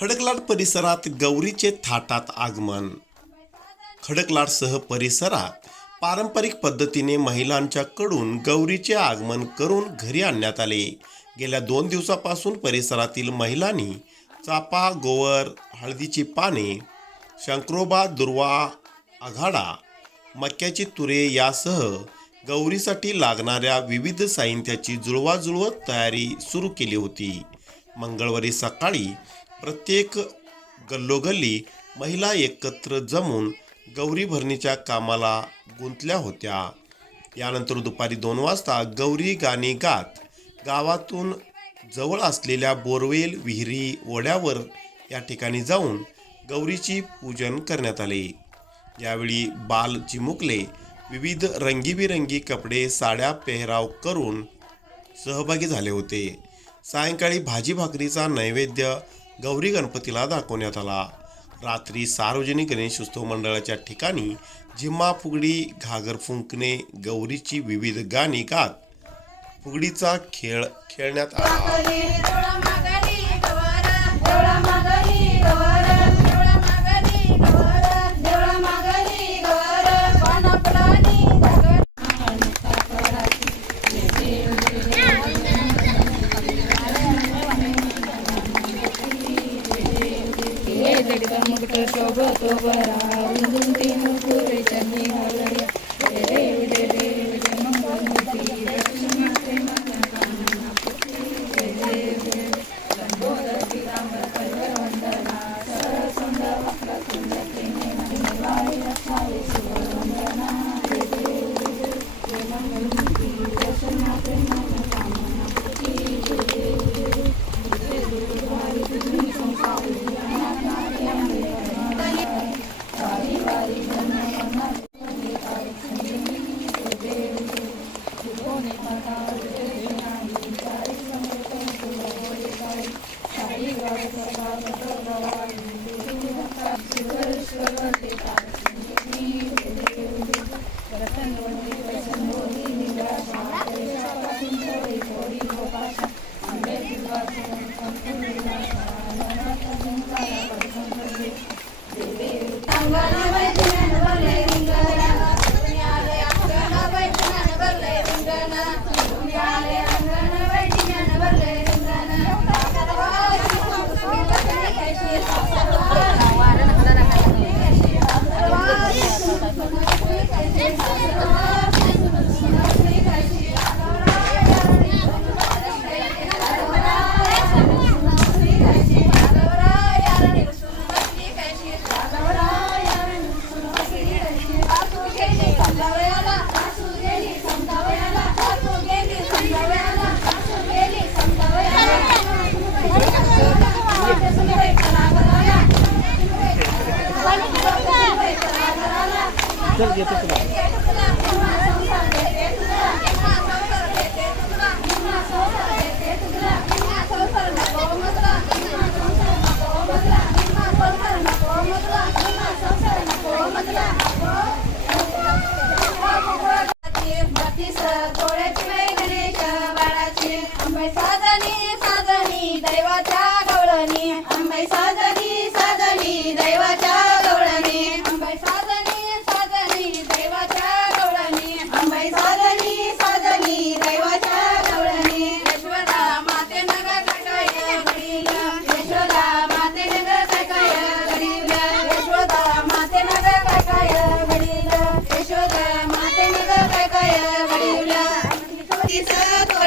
खडकलाट परिसरात गौरीचे थाटात आगमन. खडकलाटसह परिसरात पारंपरिक पद्धतीने महिलांच्याकडून गौरीचे आगमन करून घरी आणण्यात आले. गेल्या दोन दिवसापासून परिसरातील महिलांनी चापा गोवर हळदीची पाने शंकरोबा दुर्वा आघाडा मक्याची तुरे यासह गौरीसाठी लागणाऱ्या विविध साहित्याची जुळवाजुळवत तयारी सुरू केली होती. मंगळवारी सकाळी प्रत्येक गल्लोगल्ली महिला एकत्र जमून गौरी भरणीच्या कामाला गुंतल्या होत्या. यानंतर दुपारी दोन वाजता गौरी गाणी गात गावातून जवळ असलेल्या बोरवेल विहिरी ओढ्यावर या ठिकाणी जाऊन गौरीची पूजन करण्यात आले. यावेळी बाल चिमुकले विविध रंगीबिरंगी कपडे साड्या पेहराव करून सहभागी झाले होते. सायंकाळी भाजी भाकरीचा नैवेद्य गौरी गणपतीला दाखवण्यात आला. रात्री सार्वजनिक गणेशोत्सव मंडळाच्या ठिकाणी झिम्मा फुगडी घागर फुंकणे गौरीची विविध गाणी गात. फुगडीचा खेळ खेळण्यात आला. over.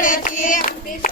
glória a Deus.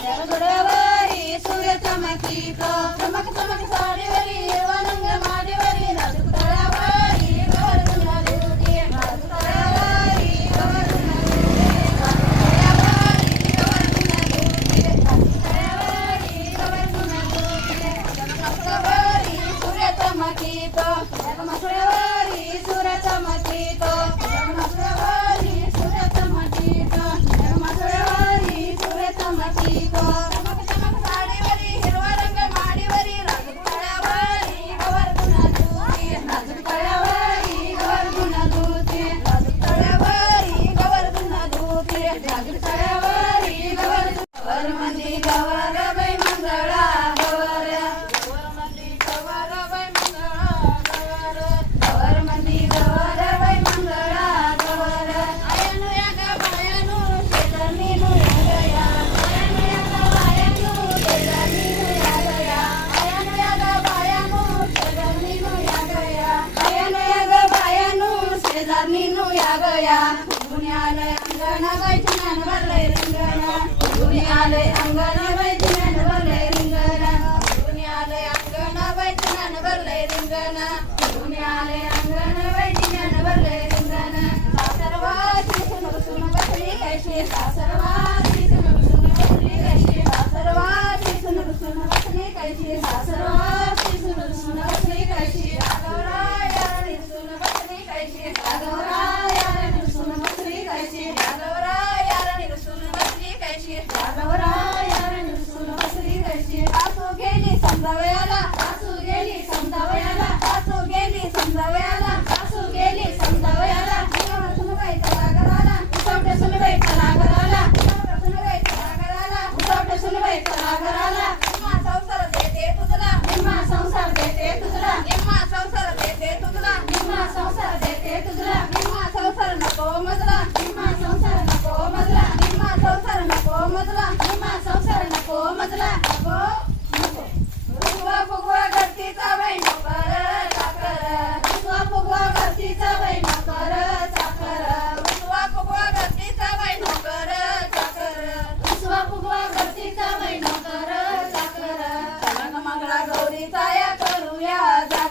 अंगया कुणी आलय अंगण वैजनान भरलय रिंगण. कुणी आलय अंगण वैजनान भरलय रिंगण. कुणी आलय अंगण वैजनान भरलय रिंगण. कुणी आलय अंगण वैजनान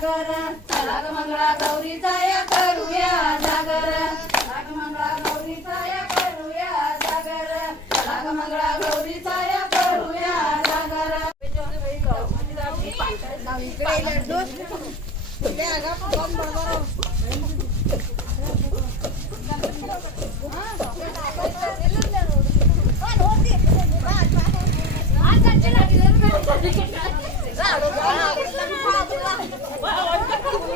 जागर राग मंगळा गौरी जाया करूया जागर राग मंगळा गौरी जाया करूया जागर राग मंगळा गौरी जाया करूया जागर आज